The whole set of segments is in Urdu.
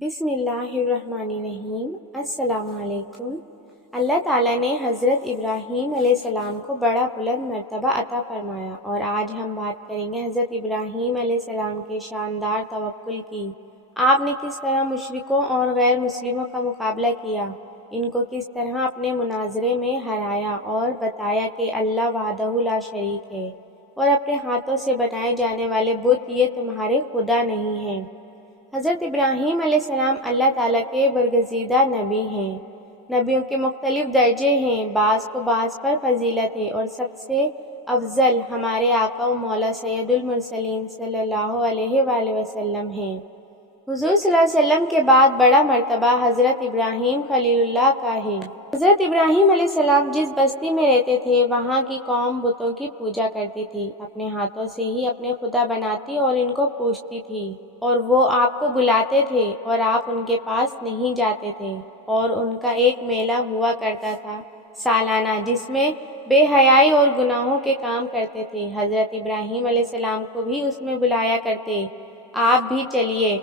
بسم اللہ الرحمن الرحیم۔ السلام علیکم۔ اللہ تعالیٰ نے حضرت ابراہیم علیہ السلام کو بڑا بلند مرتبہ عطا فرمایا، اور آج ہم بات کریں گے حضرت ابراہیم علیہ السلام کے شاندار توکل کی۔ آپ نے کس طرح مشرکوں اور غیر مسلموں کا مقابلہ کیا، ان کو کس طرح اپنے مناظرے میں ہرایا اور بتایا کہ اللہ وحدہ لا شریک ہے، اور اپنے ہاتھوں سے بنائے جانے والے بت یہ تمہارے خدا نہیں ہیں۔ حضرت ابراہیم علیہ السلام اللہ تعالیٰ کے برگزیدہ نبی ہیں۔ نبیوں کے مختلف درجے ہیں، بعض کو بعض پر فضیلت ہے، اور سب سے افضل ہمارے آقا و مولا سید المرسلین صلی اللہ علیہ وآلہ وسلم ہیں۔ حضور صلی اللہ علیہ وسلم کے بعد بڑا مرتبہ حضرت ابراہیم خلیل اللہ کا ہے۔ حضرت ابراہیم علیہ السلام جس بستی میں رہتے تھے، وہاں کی قوم بتوں کی پوجا کرتی تھی، اپنے ہاتھوں سے ہی اپنے خدا بناتی اور ان کو پوجتی تھی، اور وہ آپ کو بلاتے تھے اور آپ ان کے پاس نہیں جاتے تھے۔ اور ان کا ایک میلہ ہوا کرتا تھا سالانہ، جس میں بے حیائی اور گناہوں کے کام کرتے تھے۔ حضرت ابراہیم علیہ السلام کو بھی اس میں بلایا کرتے، آپ بھی چلیے۔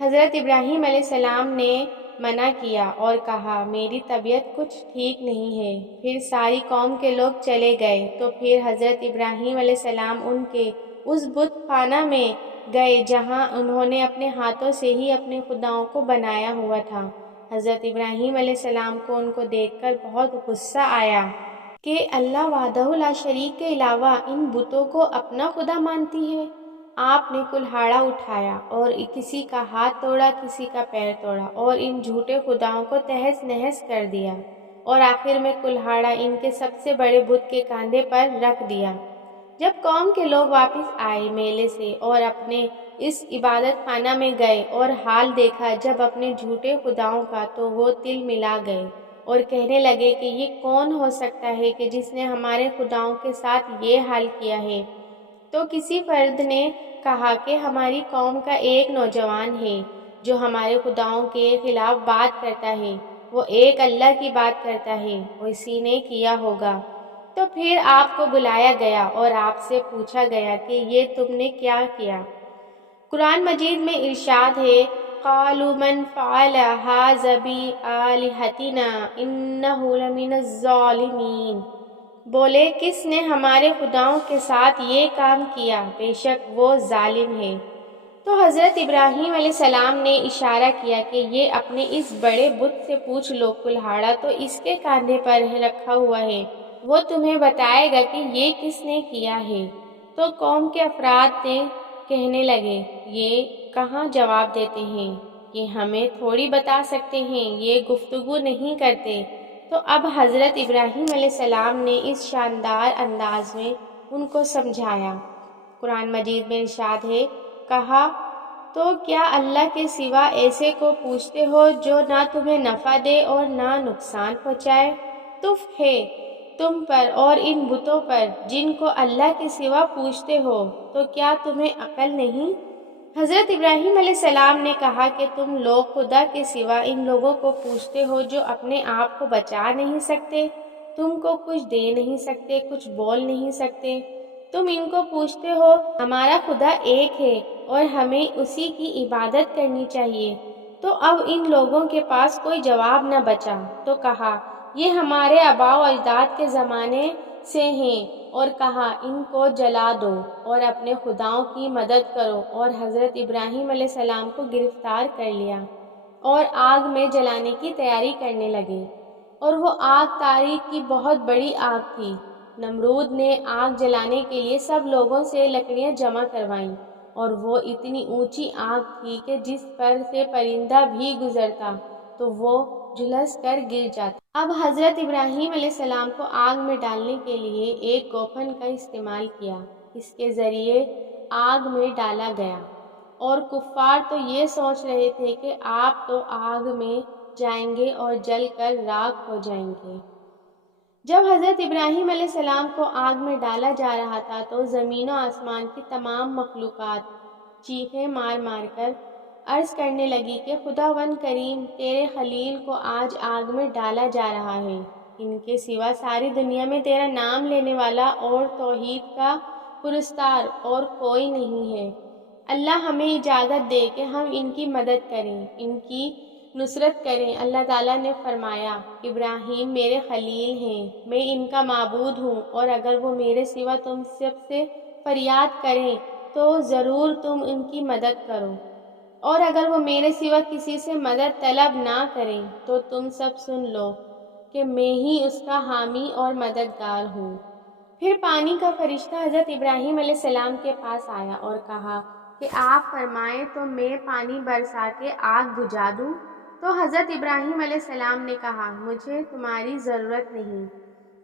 حضرت ابراہیم علیہ السلام نے منع کیا اور کہا، میری طبیعت کچھ ٹھیک نہیں ہے۔ پھر ساری قوم کے لوگ چلے گئے، تو پھر حضرت ابراہیم علیہ السلام ان کے اس بت خانہ میں گئے جہاں انہوں نے اپنے ہاتھوں سے ہی اپنے خداؤں کو بنایا ہوا تھا۔ حضرت ابراہیم علیہ السلام کو ان کو دیکھ کر بہت غصہ آیا کہ اللہ وحدہ لا شریک کے علاوہ ان بتوں کو اپنا خدا مانتی ہے۔ آپ نے کلہاڑا اٹھایا اور کسی کا ہاتھ توڑا، کسی کا پیر توڑا، اور ان جھوٹے خداؤں کو تہس نہس کر دیا، اور آخر میں کلہاڑا ان کے سب سے بڑے بت کے کاندھے پر رکھ دیا۔ جب قوم کے لوگ واپس آئے میلے سے اور اپنے اس عبادت خانہ میں گئے اور حال دیکھا جب اپنے جھوٹے خداؤں کا، تو وہ تل ملا گئے اور کہنے لگے کہ یہ کون ہو سکتا ہے کہ جس نے ہمارے خداؤں کے ساتھ یہ حال کیا ہے۔ تو کسی فرد نے کہا کہ ہماری قوم کا ایک نوجوان ہے جو ہمارے خداؤں کے خلاف بات کرتا ہے، وہ ایک اللہ کی بات کرتا ہے، وہ اسی نے کیا ہوگا۔ تو پھر آپ کو بلایا گیا اور آپ سے پوچھا گیا کہ یہ تم نے کیا کیا؟ قرآن مجید میں ارشاد ہے، قالوا من فعل ھذا بآلہتنا انہ لمن الظالمین۔ بولے، کس نے ہمارے خداؤں کے ساتھ یہ کام کیا، بے شک وہ ظالم ہے۔ تو حضرت ابراہیم علیہ السلام نے اشارہ کیا کہ یہ اپنے اس بڑے بت سے پوچھ لو، کلہاڑا تو اس کے کاندھے پر رکھا ہوا ہے، وہ تمہیں بتائے گا کہ یہ کس نے کیا ہے۔ تو قوم کے افراد نے کہنے لگے، یہ کہاں جواب دیتے ہیں، یہ ہمیں تھوڑی بتا سکتے ہیں، یہ گفتگو نہیں کرتے۔ تو اب حضرت ابراہیم علیہ السلام نے اس شاندار انداز میں ان کو سمجھایا۔ قرآن مجید میں ارشاد ہے، کہا، تو کیا اللہ کے سوا ایسے کو پوچھتے ہو جو نہ تمہیں نفع دے اور نہ نقصان پہنچائے؟ تف ہے تم پر اور ان بتوں پر جن کو اللہ کے سوا پوچھتے ہو، تو کیا تمہیں عقل نہیں؟ حضرت ابراہیم علیہ السلام نے کہا کہ تم لوگ خدا کے سوا ان لوگوں کو پوچھتے ہو جو اپنے آپ کو بچا نہیں سکتے، تم کو کچھ دے نہیں سکتے، کچھ بول نہیں سکتے۔ تم ان کو پوچھتے ہو، ہمارا خدا ایک ہے اور ہمیں اسی کی عبادت کرنی چاہیے۔ تو اب ان لوگوں کے پاس کوئی جواب نہ بچا، تو کہا، یہ ہمارے آباء و اجداد کے زمانے سے ہیں، اور کہا، ان کو جلا دو اور اپنے خداؤں کی مدد کرو۔ اور حضرت ابراہیم علیہ السلام کو گرفتار کر لیا اور آگ میں جلانے کی تیاری کرنے لگے، اور وہ آگ تاریک کی بہت بڑی آگ تھی۔ نمرود نے آگ جلانے کے لیے سب لوگوں سے لکڑیاں جمع کروائیں، اور وہ اتنی اونچی آگ تھی کہ جس پر سے پرندہ بھی گزرتا تو وہ جھلس کر گر جاتا۔ اب حضرت ابراہیم علیہ السلام کو آگ میں ڈالنے کے لیے ایک گوپن کا استعمال کیا، اس کے ذریعے آگ میں ڈالا گیا، اور کفار تو یہ سوچ رہے تھے کہ آپ تو آگ میں جائیں گے اور جل کر راکھ ہو جائیں گے۔ جب حضرت ابراہیم علیہ السلام کو آگ میں ڈالا جا رہا تھا، تو زمین و آسمان کی تمام مخلوقات چیخیں مار مار کر عرض کرنے لگی کہ خداوند کریم، تیرے خلیل کو آج آگ میں ڈالا جا رہا ہے، ان کے سوا ساری دنیا میں تیرا نام لینے والا اور توحید کا پرستار اور کوئی نہیں ہے۔ اللہ ہمیں اجازت دے کہ ہم ان کی مدد کریں، ان کی نصرت کریں۔ اللہ تعالیٰ نے فرمایا، ابراہیم میرے خلیل ہیں، میں ان کا معبود ہوں، اور اگر وہ میرے سوا تم سب سے فریاد کریں تو ضرور تم ان کی مدد کرو، اور اگر وہ میرے سوا کسی سے مدد طلب نہ کریں تو تم سب سن لو کہ میں ہی اس کا حامی اور مددگار ہوں۔ پھر پانی کا فرشتہ حضرت ابراہیم علیہ السلام کے پاس آیا اور کہا کہ آپ فرمائیں تو میں پانی برسا کے آگ بجھا دوں؟ تو حضرت ابراہیم علیہ السلام نے کہا، مجھے تمہاری ضرورت نہیں۔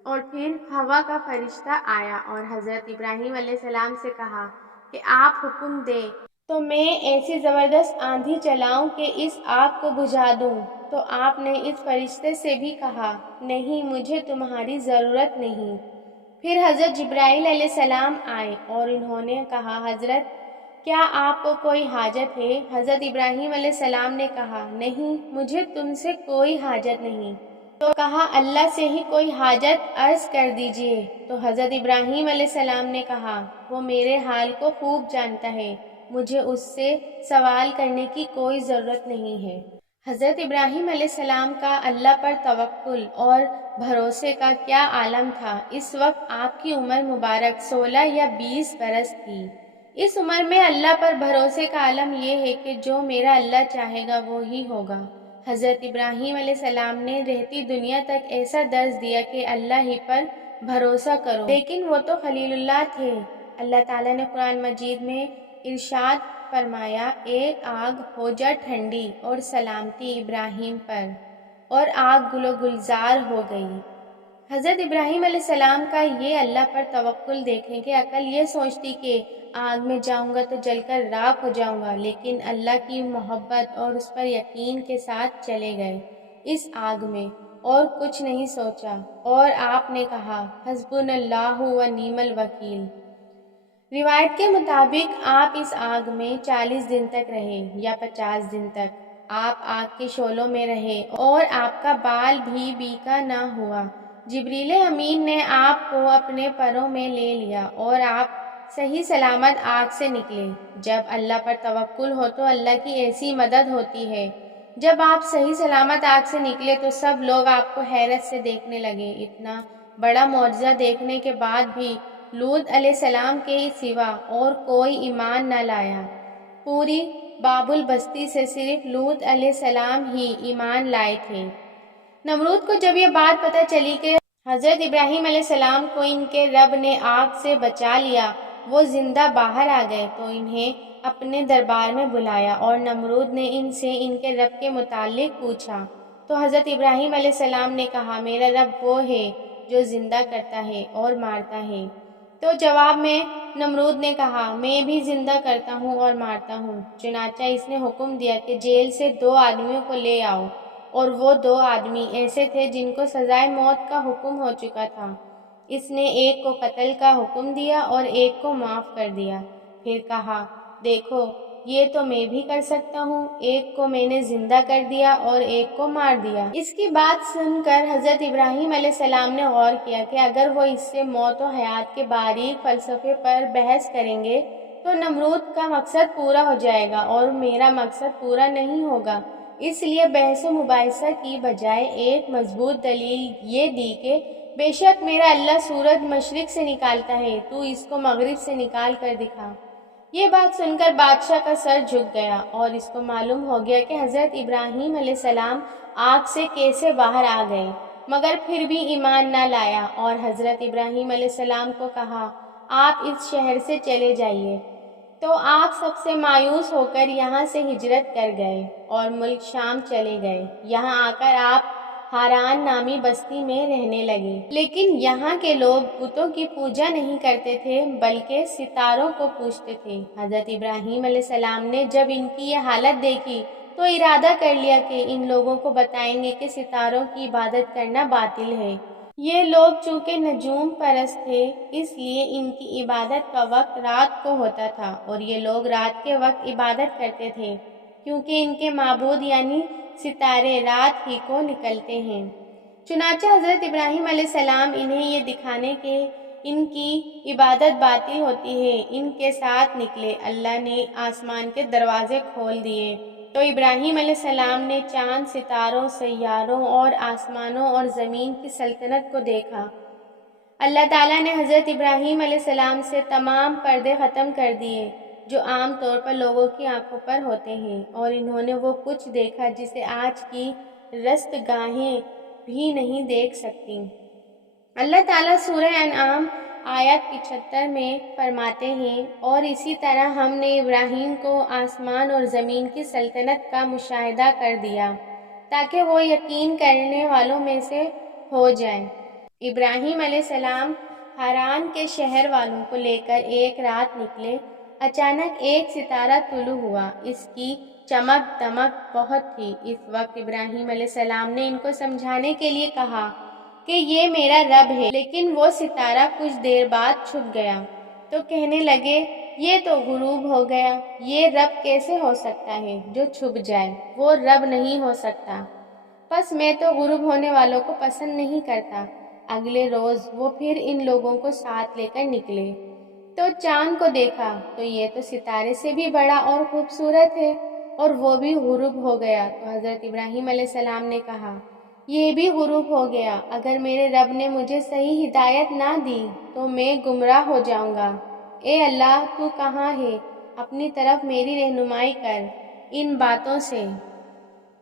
اور پھر ہوا کا فرشتہ آیا اور حضرت ابراہیم علیہ السلام سے کہا کہ آپ حکم دیں تو میں ایسی زبردست آندھی چلاؤں کہ اس آگ کو بجھا دوں؟ تو آپ نے اس فرشتے سے بھی کہا، نہیں، مجھے تمہاری ضرورت نہیں۔ پھر حضرت جبرائیل علیہ السلام آئے اور انہوں نے کہا، حضرت کیا آپ کو کوئی حاجت ہے؟ حضرت ابراہیم علیہ السلام نے کہا، نہیں، مجھے تم سے کوئی حاجت نہیں۔ تو کہا، اللہ سے ہی کوئی حاجت عرض کر دیجئے۔ تو حضرت ابراہیم علیہ السلام نے کہا، وہ میرے حال کو خوب جانتا ہے، مجھے اس سے سوال کرنے کی کوئی ضرورت نہیں ہے۔ حضرت ابراہیم علیہ السلام کا اللہ پر توکل اور بھروسے کا کیا عالم تھا۔ اس وقت آپ کی عمر مبارک 16 یا 20 برس تھی۔ اس عمر میں اللہ پر بھروسے کا عالم یہ ہے کہ جو میرا اللہ چاہے گا وہی ہوگا۔ حضرت ابراہیم علیہ السلام نے رہتی دنیا تک ایسا درس دیا کہ اللہ ہی پر بھروسہ کرو، لیکن وہ تو خلیل اللہ تھے۔ اللہ تعالیٰ نے قرآن مجید میں ارشاد فرمایا، ایک آگ ہو جا ٹھنڈی اور سلامتی ابراہیم پر، اور آگ گل و گلزار ہو گئی۔ حضرت ابراہیم علیہ السلام کا یہ اللہ پر توکل دیکھیں کہ عقل یہ سوچتی کہ آگ میں جاؤں گا تو جل کر راکھ ہو جاؤں گا، لیکن اللہ کی محبت اور اس پر یقین کے ساتھ چلے گئے اس آگ میں اور کچھ نہیں سوچا۔ اور آپ نے کہا، حسبنا اللہ و نعم الوکیل۔ روایت کے مطابق آپ اس آگ میں 40 دن تک رہے یا 50 دن تک۔ آپ آگ کے شعلوں میں رہے اور آپ کا بال بھی بیکا نہ ہوا۔ جبریل امین نے آپ کو اپنے پروں میں لے لیا اور آپ صحیح سلامت آگ سے نکلے۔ جب اللہ پر توکل ہو تو اللہ کی ایسی مدد ہوتی ہے۔ جب آپ صحیح سلامت آگ سے نکلے تو سب لوگ آپ کو حیرت سے دیکھنے لگے۔ اتنا بڑا معجزہ دیکھنے کے بعد بھی لوط علیہ السلام کے سوا اور کوئی ایمان نہ لایا۔ پوری بابل بستی سے صرف لوط علیہ السلام ہی ایمان لائے تھے۔ نمرود کو جب یہ بات پتہ چلی کہ حضرت ابراہیم علیہ السلام کو ان کے رب نے آگ سے بچا لیا، وہ زندہ باہر آ گئے، تو انہیں اپنے دربار میں بلایا اور نمرود نے ان سے ان کے رب کے متعلق پوچھا۔ تو حضرت ابراہیم علیہ السلام نے کہا، میرا رب وہ ہے جو زندہ کرتا ہے اور مارتا ہے۔ تو جواب میں نمرود نے کہا، میں بھی زندہ کرتا ہوں اور مارتا ہوں۔ چنانچہ اس نے حکم دیا کہ جیل سے 2 آدمیوں کو لے آؤ، اور وہ 2 آدمی ایسے تھے جن کو سزائے موت کا حکم ہو چکا تھا۔ اس نے ایک کو قتل کا حکم دیا اور ایک کو معاف کر دیا۔ پھر کہا، دیکھو یہ تو میں بھی کر سکتا ہوں، ایک کو میں نے زندہ کر دیا اور ایک کو مار دیا۔ اس کی بات سن کر حضرت ابراہیم علیہ السلام نے غور کیا کہ اگر وہ اس سے موت و حیات کے باریک فلسفے پر بحث کریں گے تو نمرود کا مقصد پورا ہو جائے گا اور میرا مقصد پورا نہیں ہوگا۔ اس لیے بحث و مباحثہ کی بجائے ایک مضبوط دلیل یہ دی کہ بے شک میرا اللہ سورج مشرق سے نکالتا ہے، تو اس کو مغرب سے نکال کر دکھا۔ یہ بات سن کر بادشاہ کا سر جھک گیا اور اس کو معلوم ہو گیا کہ حضرت ابراہیم علیہ السلام آگ سے کیسے باہر آ گئے، مگر پھر بھی ایمان نہ لایا اور حضرت ابراہیم علیہ السلام کو کہا، آپ اس شہر سے چلے جائیے۔ تو آپ سب سے مایوس ہو کر یہاں سے ہجرت کر گئے اور ملک شام چلے گئے۔ یہاں آ کر آپ ہاران نامی بستی میں رہنے لگے، لیکن یہاں کے لوگ بتوں کی پوجا نہیں کرتے تھے بلکہ ستاروں کو پوجتے تھے۔ حضرت ابراہیم علیہ السلام نے جب ان کی یہ حالت دیکھی تو ارادہ کر لیا کہ ان لوگوں کو بتائیں گے کہ ستاروں کی عبادت کرنا باطل ہے۔ یہ لوگ چونکہ نجوم پرست تھے اس لیے ان کی عبادت کا وقت رات کو ہوتا تھا اور یہ لوگ رات کے وقت عبادت کرتے تھے کیونکہ ان کے معبود یعنی ستارے رات ہی کو نکلتے ہیں۔ چنانچہ حضرت ابراہیم علیہ السلام انہیں یہ دکھانے کے ان کی عبادت باطل ہوتی ہے، ان کے ساتھ نکلے۔ اللہ نے آسمان کے دروازے کھول دیے تو ابراہیم علیہ السلام نے چاند، ستاروں، سیاروں اور آسمانوں اور زمین کی سلطنت کو دیکھا۔ اللہ تعالیٰ نے حضرت ابراہیم علیہ السلام سے تمام پردے ختم کر دیے جو عام طور پر لوگوں کی آنکھوں پر ہوتے ہیں، اور انہوں نے وہ کچھ دیکھا جسے آج کی رستگاہیں بھی نہیں دیکھ سکتی۔ اللہ تعالیٰ سورہ انعام آیت 75 میں فرماتے ہیں، اور اسی طرح ہم نے ابراہیم کو آسمان اور زمین کی سلطنت کا مشاہدہ کر دیا تاکہ وہ یقین کرنے والوں میں سے ہو جائیں۔ ابراہیم علیہ السلام حران کے شہر والوں کو لے کر ایک رات نکلے۔ اچانک ایک ستارہ طلوع ہوا، اس کی چمک دمک بہت تھی۔ اس وقت ابراہیم علیہ السلام نے ان کو سمجھانے کے لیے کہا کہ یہ میرا رب ہے، لیکن وہ ستارہ کچھ دیر بعد چھپ گیا تو کہنے لگے یہ تو غروب ہو گیا، یہ رب کیسے ہو سکتا ہے جو چھپ جائے، وہ رب نہیں ہو سکتا، بس میں تو غروب ہونے والوں کو پسند نہیں کرتا۔ اگلے روز وہ پھر ان لوگوں کو ساتھ لے کر نکلے تو چاند کو دیکھا تو یہ تو ستارے سے بھی بڑا اور خوبصورت ہے، اور وہ بھی غروب ہو گیا۔ تو حضرت ابراہیم علیہ السلام نے کہا یہ بھی غروب ہو گیا، اگر میرے رب نے مجھے صحیح ہدایت نہ دی تو میں گمراہ ہو جاؤں گا۔ اے اللہ، تو کہاں ہے؟ اپنی طرف میری رہنمائی کر ان باتوں سے۔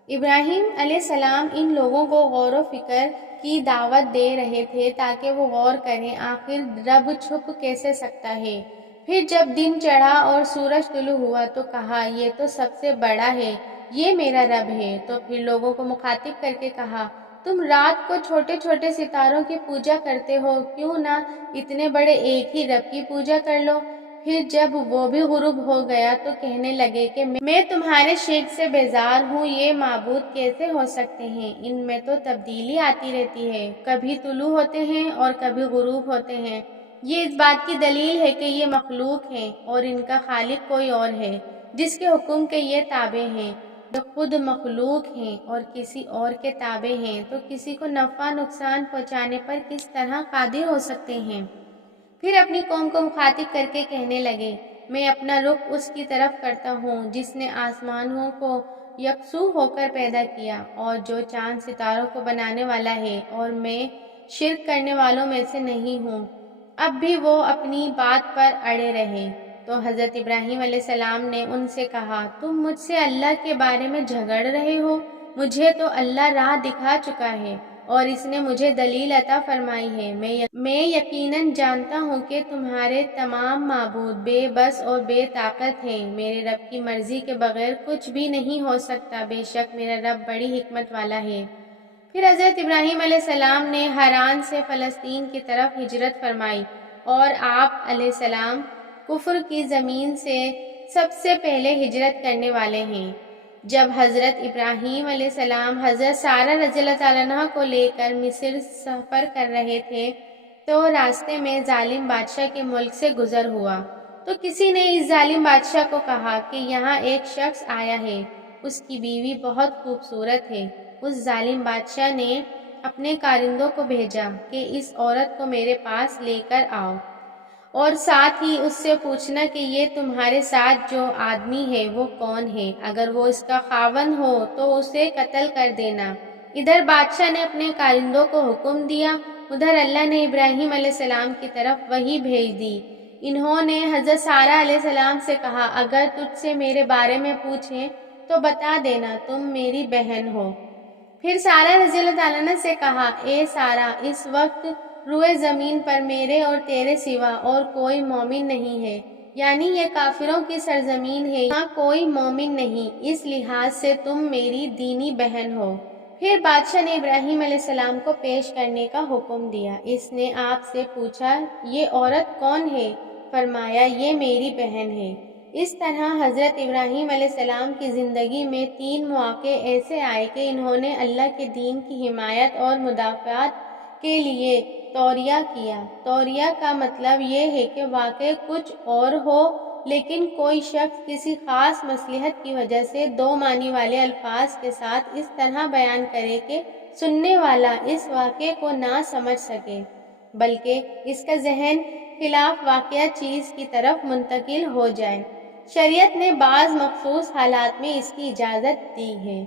ابراہیم علیہ السلام ان لوگوں کو غور و فکر کی دعوت دے رہے تھے تاکہ وہ غور کریں آخر رب چھپ کیسے سکتا ہے۔ پھر جب دن چڑھا اور سورج طلوع ہوا تو کہا یہ تو سب سے بڑا ہے، یہ میرا رب ہے۔ تو پھر لوگوں کو مخاطب کر کے کہا تم رات کو چھوٹے چھوٹے ستاروں کی پوجا کرتے ہو، کیوں نہ اتنے بڑے ایک ہی رب کی پوجا کر لو۔ پھر جب وہ بھی غروب ہو گیا تو کہنے لگے کہ میں تمہارے شرک سے بیزار ہوں، یہ معبود کیسے ہو سکتے ہیں، ان میں تو تبدیلی آتی رہتی ہے، کبھی طلوع ہوتے ہیں اور کبھی غروب ہوتے ہیں۔ یہ اس بات کی دلیل ہے کہ یہ مخلوق ہیں اور ان کا خالق کوئی اور ہے جس کے حکم کے یہ تابع ہیں۔ جو خود مخلوق ہیں اور کسی اور کے تابع ہیں تو کسی کو نفع نقصان پہنچانے پر کس طرح قادر ہو سکتے ہیں۔ پھر اپنی قوم کو مخاطب کر کے کہنے لگے میں اپنا رخ اس کی طرف کرتا ہوں جس نے آسمانوں کو یکسو ہو کر پیدا کیا اور جو چاند ستاروں کو بنانے والا ہے، اور میں شرک کرنے والوں میں سے نہیں ہوں۔ اب بھی وہ اپنی بات پر اڑے رہے تو حضرت ابراہیم علیہ السلام نے ان سے کہا تم مجھ سے اللہ کے بارے میں جھگڑ رہے ہو، مجھے تو اللہ راہ دکھا چکا ہے اور اس نے مجھے دلیل عطا فرمائی ہے۔ میں یقیناً جانتا ہوں کہ تمہارے تمام معبود بے بس اور بے طاقت ہیں، میرے رب کی مرضی کے بغیر کچھ بھی نہیں ہو سکتا، بے شک میرا رب بڑی حکمت والا ہے۔ پھر حضرت ابراہیم علیہ السلام نے حران سے فلسطین کی طرف ہجرت فرمائی، اور آپ علیہ السلام کفر کی زمین سے سب سے پہلے ہجرت کرنے والے ہیں۔ جب حضرت ابراہیم علیہ السلام حضرت سارہ رضی اللہ تعالیٰ عنہ کو لے کر مصر سفر کر رہے تھے تو راستے میں ظالم بادشاہ کے ملک سے گزر ہوا، تو کسی نے اس ظالم بادشاہ کو کہا کہ یہاں ایک شخص آیا ہے، اس کی بیوی بہت خوبصورت ہے۔ اس ظالم بادشاہ نے اپنے کارندوں کو بھیجا کہ اس عورت کو میرے پاس لے کر آؤ، اور ساتھ ہی اس سے پوچھنا کہ یہ تمہارے ساتھ جو آدمی ہے وہ کون ہے، اگر وہ اس کا خاوند ہو تو اسے قتل کر دینا۔ ادھر بادشاہ نے اپنے کارندوں کو حکم دیا، ادھر اللہ نے ابراہیم علیہ السلام کی طرف وحی بھیج دی۔ انہوں نے حضرت سارہ علیہ السلام سے کہا اگر تجھ سے میرے بارے میں پوچھیں تو بتا دینا تم میری بہن ہو۔ پھر سارہ رضی اللہ تعالیٰ عنہ سے کہا اے سارہ، اس وقت روئے زمین پر میرے اور تیرے سوا اور کوئی مومن نہیں ہے، یعنی یہ کافروں کی سرزمین ہے، یہاں کوئی مومن نہیں، اس لحاظ سے تم میری دینی بہن ہو۔ پھر بادشاہ نے ابراہیم علیہ السلام کو پیش کرنے کا حکم دیا۔ اس نے آپ سے پوچھا یہ عورت کون ہے؟ فرمایا یہ میری بہن ہے۔ اس طرح حضرت ابراہیم علیہ السلام کی زندگی میں 3 مواقع ایسے آئے کہ انہوں نے اللہ کے دین کی حمایت اور مدافعت کے لیے توریہ کیا۔ توریہ کا مطلب یہ ہے کہ واقع کچھ اور ہو لیکن کوئی شخص کسی خاص مصلحت کی وجہ سے 2 معنی والے الفاظ کے ساتھ اس طرح بیان کرے کہ سننے والا اس واقعے کو نہ سمجھ سکے۔ بلکہ اس کا ذہن خلاف واقعہ چیز کی طرف منتقل ہو جائے۔ شریعت نے بعض مخصوص حالات میں اس کی اجازت دی ہے۔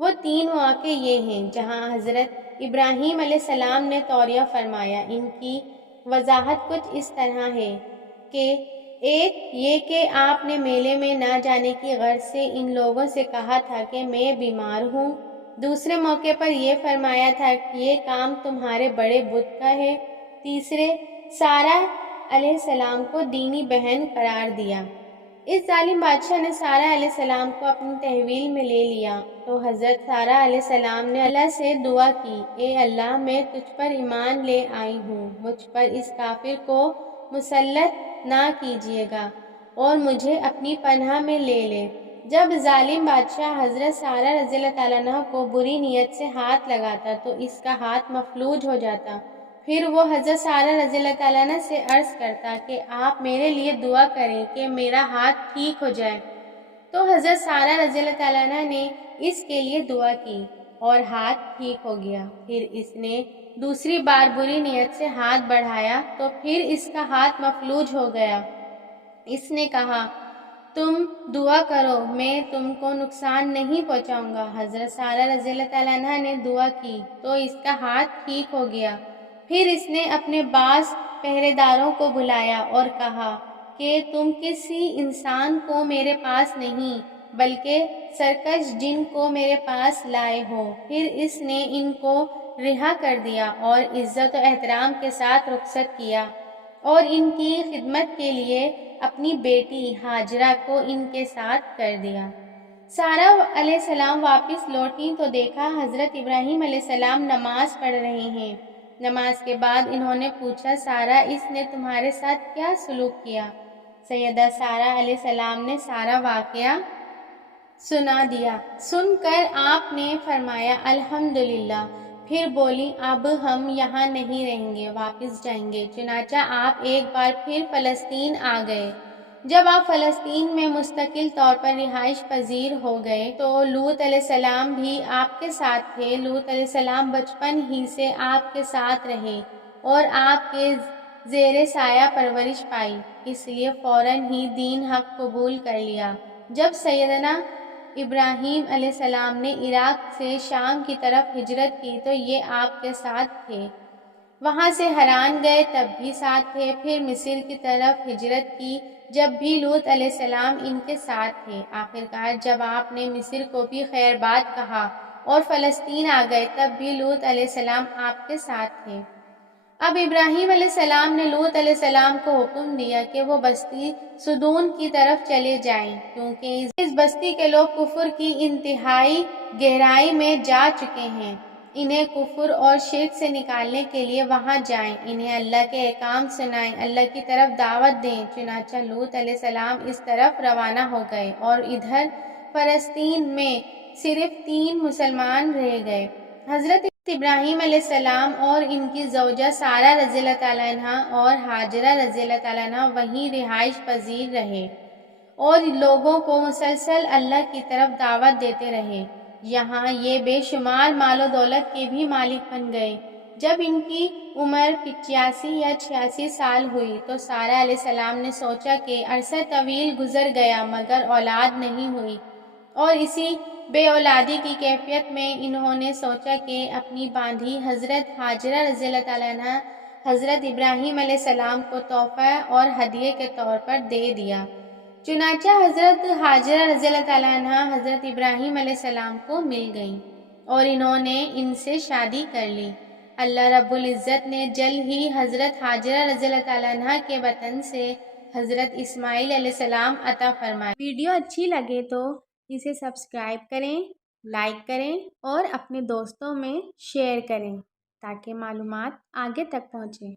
وہ 3 مواقع یہ ہیں جہاں حضرت ابراہیم علیہ السلام نے توریہ فرمایا۔ ان کی وضاحت کچھ اس طرح ہے کہ ایک یہ کہ آپ نے میلے میں نہ جانے کی غرض سے ان لوگوں سے کہا تھا کہ میں بیمار ہوں۔ دوسرے موقع پر یہ فرمایا تھا کہ یہ کام تمہارے بڑے بت کا ہے۔ تیسرے، سارہ علیہ السلام کو دینی بہن قرار دیا۔ اس ظالم بادشاہ نے سارہ علیہ السلام کو اپنی تحویل میں لے لیا تو حضرت سارہ علیہ السلام نے اللہ سے دعا کی، اے اللہ، میں تجھ پر ایمان لے آئی ہوں، مجھ پر اس کافر کو مسلط نہ کیجیے گا اور مجھے اپنی پناہ میں لے لے۔ جب ظالم بادشاہ حضرت سارہ رضی اللہ تعالیٰ عنہ کو بری نیت سے ہاتھ لگاتا تو اس کا ہاتھ مفلوج ہو جاتا۔ پھر وہ حضرت سارہ رضی اللہ تعالیٰ عنہ سے عرض کرتا کہ آپ میرے لیے دعا کریں کہ میرا ہاتھ ٹھیک ہو جائے۔ تو حضرت سارہ رضی اللہ تعالیٰ عنہ نے اس کے لیے دعا کی اور ہاتھ ٹھیک ہو گیا۔ پھر اس نے دوسری بار بری نیت سے ہاتھ بڑھایا تو پھر اس کا ہاتھ مفلوج ہو گیا۔ اس نے کہا، تم دعا کرو، میں تم کو نقصان نہیں پہنچاؤں گا۔ حضرت سارہ رضی اللہ تعالیٰ عنہ نے دعا کی تو اس کا ہاتھ ٹھیک ہو گیا۔ پھر اس نے اپنے بعض پہرے داروں کو بلایا اور کہا کہ تم کسی انسان کو میرے پاس نہیں بلکہ سرکش جن کو میرے پاس لائے ہو۔ پھر اس نے ان کو رہا کر دیا اور عزت و احترام کے ساتھ رخصت کیا اور ان کی خدمت کے لیے اپنی بیٹی ہاجرہ کو ان کے ساتھ کر دیا۔ سارہ علیہ السلام واپس لوٹیں تو دیکھا حضرت ابراہیم علیہ السلام نماز پڑھ رہے ہیں۔ نماز کے بعد انہوں نے پوچھا، سارہ، اس نے تمہارے ساتھ کیا سلوک کیا؟ سیدہ سارہ علیہ السلام نے سارا واقعہ سنا دیا۔ سن کر آپ نے فرمایا، الحمدللہ۔ پھر بولی، اب ہم یہاں نہیں رہیں گے، واپس جائیں گے۔ چنانچہ آپ ایک بار پھر فلسطین آ گئے۔ جب آپ فلسطین میں مستقل طور پر رہائش پذیر ہو گئے تو لوط علیہ السلام بھی آپ کے ساتھ تھے۔ لوط علیہ السلام بچپن ہی سے آپ کے ساتھ رہے اور آپ کے زیر سایہ پرورش پائی، اس لیے فوراً ہی دین حق قبول کر لیا۔ جب سیدنا ابراہیم علیہ السلام نے عراق سے شام کی طرف ہجرت کی تو یہ آپ کے ساتھ تھے۔ وہاں سے حران گئے تب بھی ساتھ تھے۔ پھر مصر کی طرف ہجرت کی جب بھی لوط علیہ السلام ان کے ساتھ تھے۔ آخرکار جب آپ نے مصر کو بھی خیر بات کہا اور فلسطین آ گئے تب بھی لوط علیہ السلام آپ کے ساتھ تھے۔ اب ابراہیم علیہ السلام نے لوط علیہ السلام کو حکم دیا کہ وہ بستی صدون کی طرف چلے جائیں، کیونکہ اس بستی کے لوگ کفر کی انتہائی گہرائی میں جا چکے ہیں۔ انہیں کفر اور شرک سے نکالنے کے لیے وہاں جائیں، انہیں اللہ کے احکام سنائیں، اللہ کی طرف دعوت دیں۔ چنانچہ لوط علیہ السلام اس طرف روانہ ہو گئے اور ادھر فلسطین میں صرف 3 مسلمان رہ گئے۔ حضرت ابراہیم علیہ السلام اور ان کی زوجہ سارہ رضی اللہ تعالیٰ عنہ اور ہاجرہ رضی اللہ تعالیٰ عنہ وہیں رہائش پذیر رہے اور لوگوں کو مسلسل اللہ کی طرف دعوت دیتے رہے۔ یہاں یہ بے شمار مال و دولت کے بھی مالک بن گئے۔ جب ان کی عمر 85 یا 86 سال ہوئی تو سارہ علیہ السلام نے سوچا کہ عرصہ طویل گزر گیا مگر اولاد نہیں ہوئی، اور اسی بے اولادی کی کیفیت میں انہوں نے سوچا کہ اپنی باندھی حضرت ہاجرہ رضی اللہ تعالیٰ عنہ حضرت ابراہیم علیہ السلام کو تحفہ اور ہدیے کے طور پر دے دیا۔ چنانچہ حضرت ہاجرہ رضی اللہ تعالیٰ عنہ حضرت ابراہیم علیہ السلام کو مل گئیں اور انہوں نے ان سے شادی کر لی۔ اللہ رب العزت نے جلد ہی حضرت ہاجرہ رضی اللہ تعالیٰ عنہ کے وطن سے حضرت اسماعیل علیہ السلام عطا فرمائے۔ ویڈیو اچھی لگے تو اسے سبسکرائب کریں، لائک کریں اور اپنے دوستوں میں شیئر کریں تاکہ معلومات آگے تک پہنچیں۔